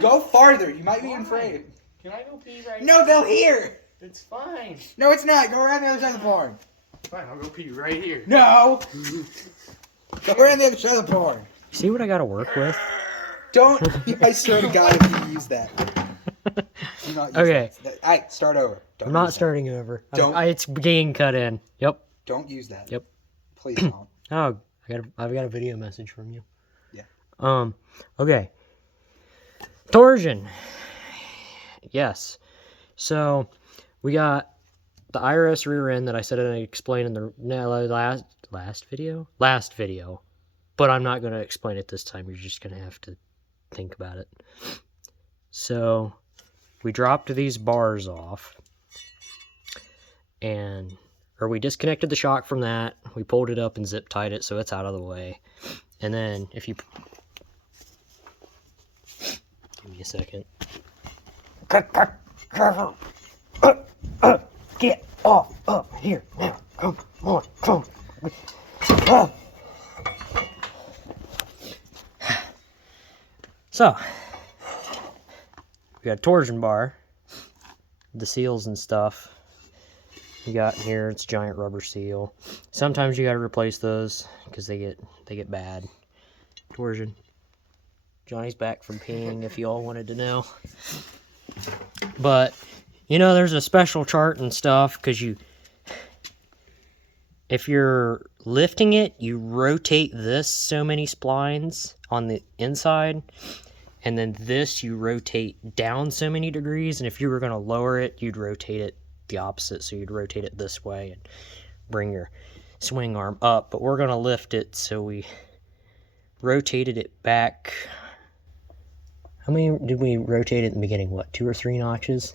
Go farther. You might be in frame. Can I go pee right No, they'll hear. It's fine. No, it's not. Go around the other side of the barn. Fine, I'll go pee right here. No. Go around the other side of the barn. See what I gotta work with? Don't. I swear to God, if you use that. Do not use Okay. that. All right, start over. Don't I'm not use starting over. Don't. It's being cut in. Yep. That. Don't use that. Yep. Please don't. Oh, I've got a video message from you. Yeah. Okay. Torsion. Yes. So, we got the IRS rear end that I said I'd explain in the last video. But I'm not going to explain it this time. You're just going to have to think about it. So, we dropped these bars off. Or we disconnected the shock from that. We pulled it up and zip tied it so it's out of the way. And then if you... Give me a second. Get off up here now. Come on, come on. So, we got a torsion bar, the seals and stuff. You got here, it's a giant rubber seal. Sometimes you got to replace those because they get bad. Torsion. Johnny's back from peeing, if you all wanted to know. But you know, there's a special chart and stuff because if you're lifting it, you rotate this so many splines on the inside, and then this you rotate down so many degrees. And if you were going to lower it, you'd rotate it the opposite, so you'd rotate it this way and bring your swing arm up. But we're going to lift it, so we rotated it back. How many did we rotate it in the beginning? What, 2 or 3 notches?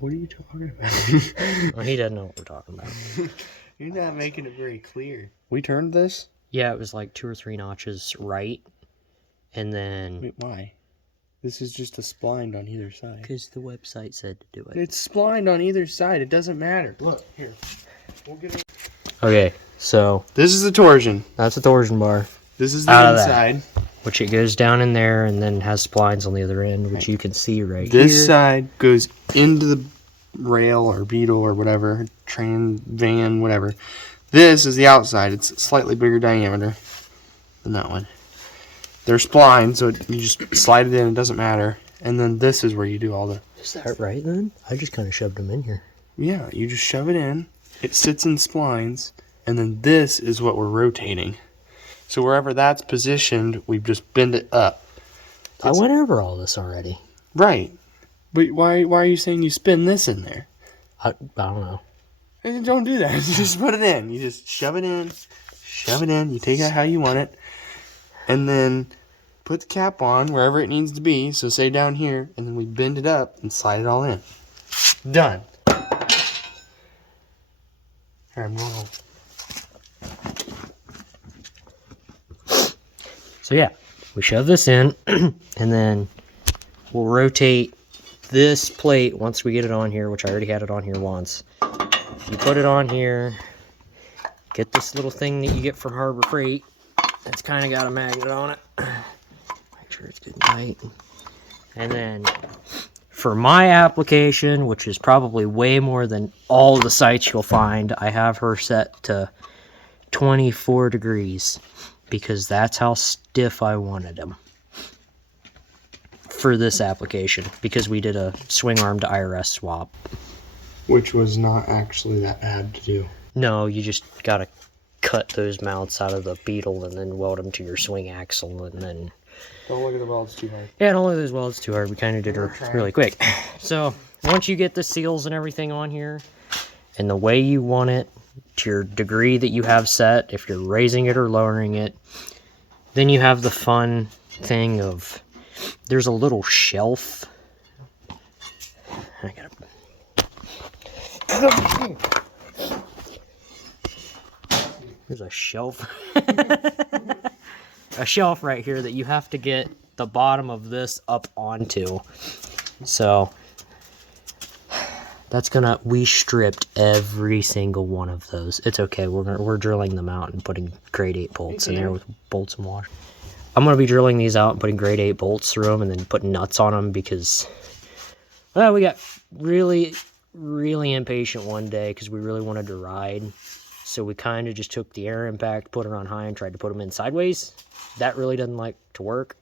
What are you talking about? Well, he doesn't know what we're talking about. You're not making it very clear. We turned this? Yeah, it was like 2 or 3 notches right, and then... Wait, why? This is just a spline on either side. Because the website said to do it. It's splined on either side. It doesn't matter. Look, here. We'll get it. Okay, so This is the torsion. that's a torsion bar, This is the Out of that. inside. which it goes down in there and then has splines on the other end, which you can see right This here. side goes into the rail or beetle or whatever, train, van, whatever. This is the outside. It's slightly bigger diameter than that one. They're splines, so you just slide it in. It doesn't matter. And then this is where you do all the... Is that right then? I just kind of shoved them in here. Yeah, you just shove it in. It sits in splines. And then this is what we're rotating. So wherever that's positioned, we just bend it up. I went over all this already. Right. But why are you saying you spin this in there? I don't know. Don't do that. You just put it in. You just shove it in. Shove it in. You take it how you want it. And then put the cap on wherever it needs to be. So say down here. And then we bend it up and slide it all in. Done. Here, I'm going home. So yeah, we shove this in, and then we'll rotate this plate once we get it on here, which I already had it on here once. You put it on here, get this little thing that you get from Harbor Freight. It's kind of got a magnet on it. Make sure it's good and tight. And then for my application, which is probably way more than all the sites you'll find, I have her set to 24 degrees. Because that's how stiff I wanted them for this application, because we did a swing arm to IRS swap. Which was not actually that bad to do. No, you just gotta cut those mounts out of the beetle and then weld them to your swing axle, and then... Don't look at the welds too hard. Yeah, don't look at those welds too hard. We kind of did her really quick. So, once you get the seals and everything on here, and the way you want it, to your degree that you have set, if you're raising it or lowering it, then you have the fun thing of, there's a little shelf. I gotta... There's a shelf. A shelf right here that you have to get the bottom of this up onto. So that's gonna, we stripped every single one of those. It's okay, we're drilling them out and putting grade 8 bolts in there with bolts and wash. I'm going to be drilling these out and putting grade 8 bolts through them and then putting nuts on them because, well, we got really impatient one day because we really wanted to ride. So we kind of just took the air impact, put it on high, and tried to put them in sideways. That really doesn't like to work.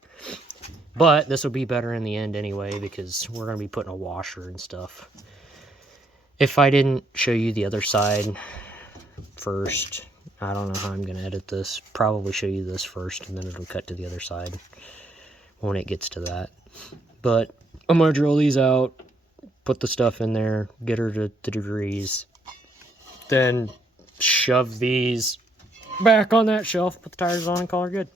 But this will be better in the end anyway because we're going to be putting a washer and stuff. If I didn't show you the other side first, I don't know how I'm going to edit this. Probably show you this first and then it'll cut to the other side when it gets to that. But I'm going to drill these out, put the stuff in there, get her to the degrees, then shove these back on that shelf, put the tires on, and call her good.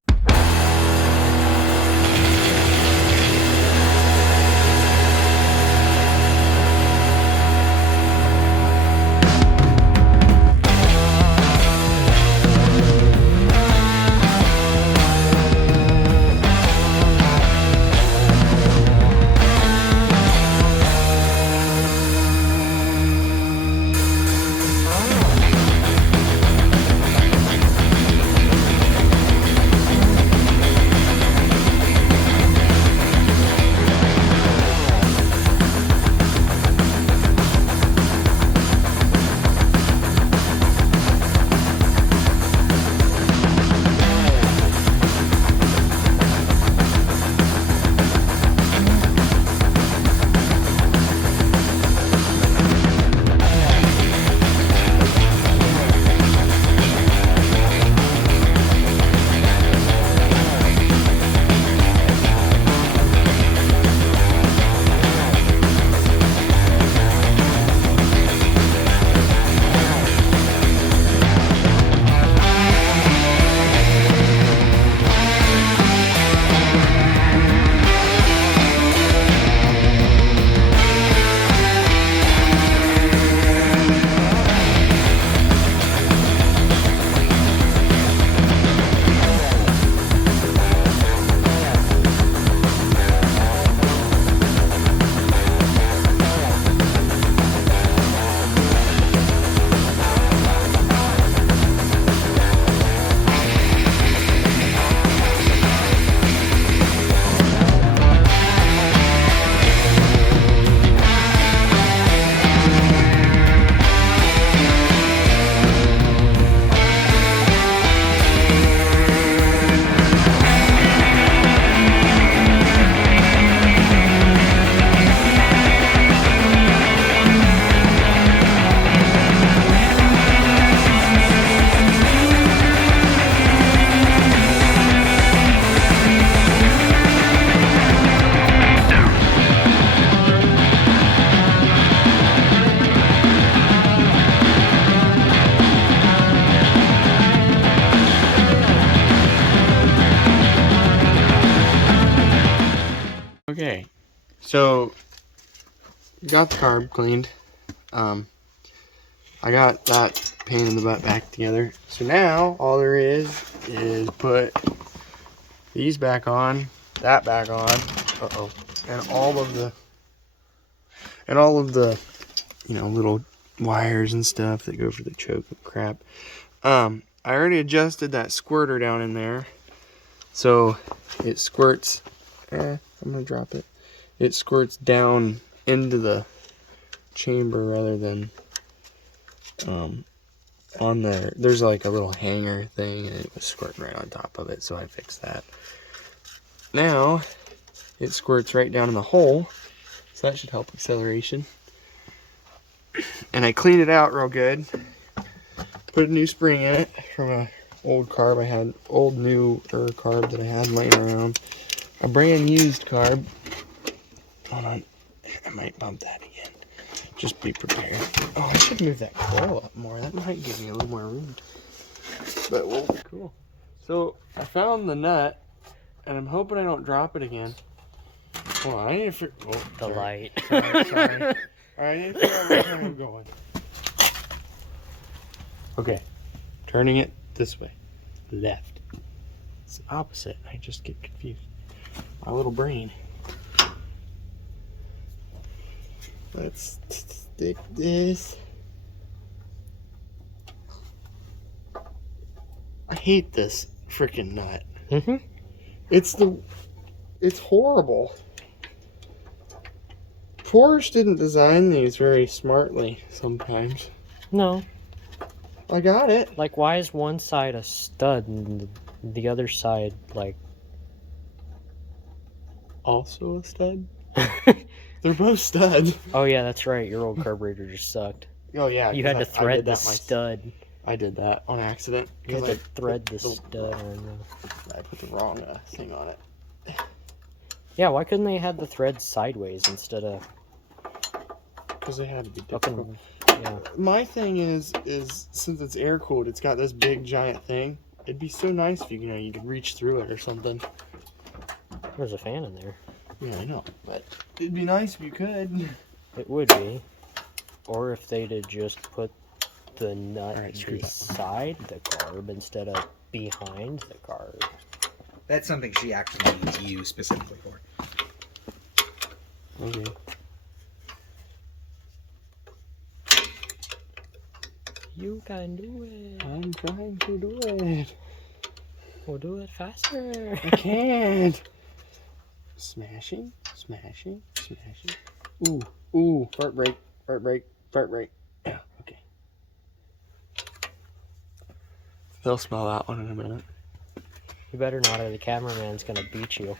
Okay, so got the carb cleaned. I got that pain in the butt back together. So now all there is put these back on, that back on, and all of the you know, little wires and stuff that go for the choke and crap. I already adjusted that squirter down in there, so it squirts. I'm gonna drop it. It squirts down into the chamber rather than on there. There's like a little hanger thing and it was squirting right on top of it, so I fixed that. Now it squirts right down in the hole, so that should help acceleration. And I cleaned it out real good. Put a new spring in it from a old carb I had, old newer carb that I had laying around. A brand used carb. Hold on, I might bump that again. Just be prepared. Oh, I should move that coil up more. That might give me a little more room. But well, cool. So I found the nut, and I'm hoping I don't drop it again. Hold on, I need to The light. Sorry. All right, I need to figure out which way I'm going. Okay, turning it this way, left. It's the opposite. I just get confused. My little brain. Let's stick this. I hate this freaking nut. It's horrible. Porsche didn't design these very smartly sometimes. No. I got it. Like, why is one side a stud and the other side, like... Also a stud? They're both studs. Oh, yeah, that's right. Your old carburetor just sucked. Oh, yeah. You had to 'cause thread the I stud. I did that on accident. You had 'cause to I thread put the stud on. I put the wrong thing on it. Yeah, why couldn't they have the thread sideways instead of Because they had to be up difficult. and... Yeah. My thing is since it's air cooled, it's got this big giant thing. It'd be so nice if you could reach through it or something. There's a fan in there. Yeah, I know, but it'd be nice if you could. It would be. Or if they'd have just put the nut Alright, screw that. beside the carb instead of behind the carb. That's something she actually needs you specifically for. Okay. You can do it. I'm trying to do it. We'll do it faster. I can't. Smashing, smashing, smashing. Ooh, ooh, fart break, fart break, fart break. Yeah, okay. They'll smell that one in a minute. You better not, or the cameraman's gonna beat you.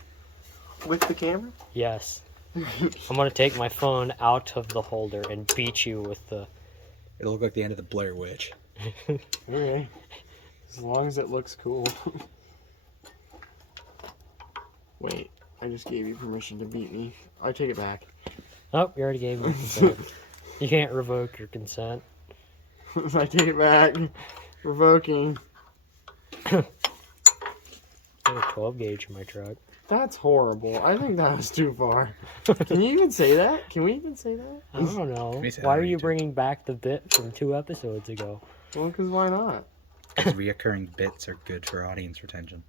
With the camera? Yes. I'm gonna take my phone out of the holder and beat you with the... It'll look like the end of the Blair Witch. Okay. As long as it looks cool. Wait, I just gave you permission to beat me. I take it back. Oh, you already gave me consent. You can't revoke your consent. I take it back. Revoking. I have a 12 gauge in my truck. That's horrible. I think that was too far. Can you even say that? Can we even say that? I don't know. me say Why that are on you YouTube. bringing back the bit from 2 episodes ago? Well, because why not? Reoccurring bits are good for audience retention.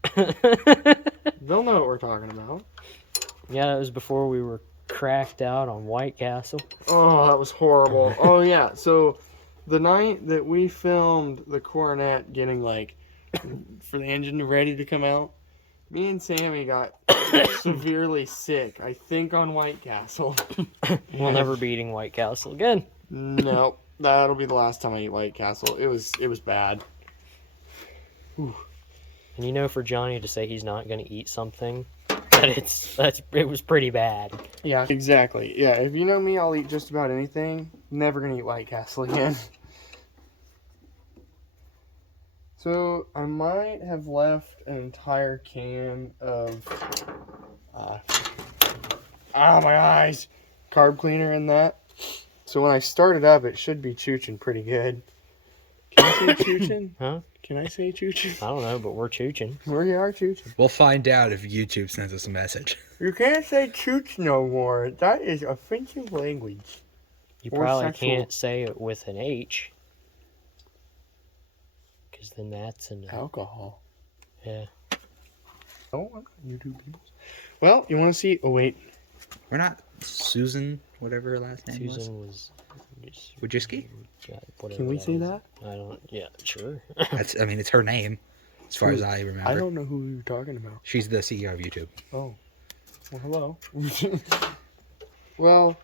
They'll know what we're talking about. Yeah, that was before we were cracked out on White Castle. Oh, that was horrible. Oh, yeah. So the night that we filmed the Coronet getting, like, for the engine ready to come out, me and Sammy got severely sick, I think, on White Castle. We'll never be eating White Castle again. Nope. That'll be the last time I eat White Castle. It was bad. And you know, for Johnny to say he's not going to eat something, that it was pretty bad. Yeah, exactly. Yeah, if you know me, I'll eat just about anything. Never gonna eat White Castle again. So, I might have left an entire can of... my eyes! Carb cleaner in that. So when I start it up, it should be chooching pretty good. Can I say chooching? Huh? Can I say chooching? I don't know, but we're chooching. We are chooching. We'll find out if YouTube sends us a message. You can't say chooch no more. That is offensive language. You Or probably sexual. can't say it with an H. Because then that's an... Alcohol. Yeah. Oh, I'm not YouTube videos. Well, you want to see? Oh, wait. We're not Susan, whatever her last name Susan was. was... Wojcicki? Yeah, whatever Can we say is. that? I don't... Yeah, sure. I mean, it's her name, as far as I remember. I don't know who you're talking about. She's the CEO of YouTube. Oh. Well, hello. Well,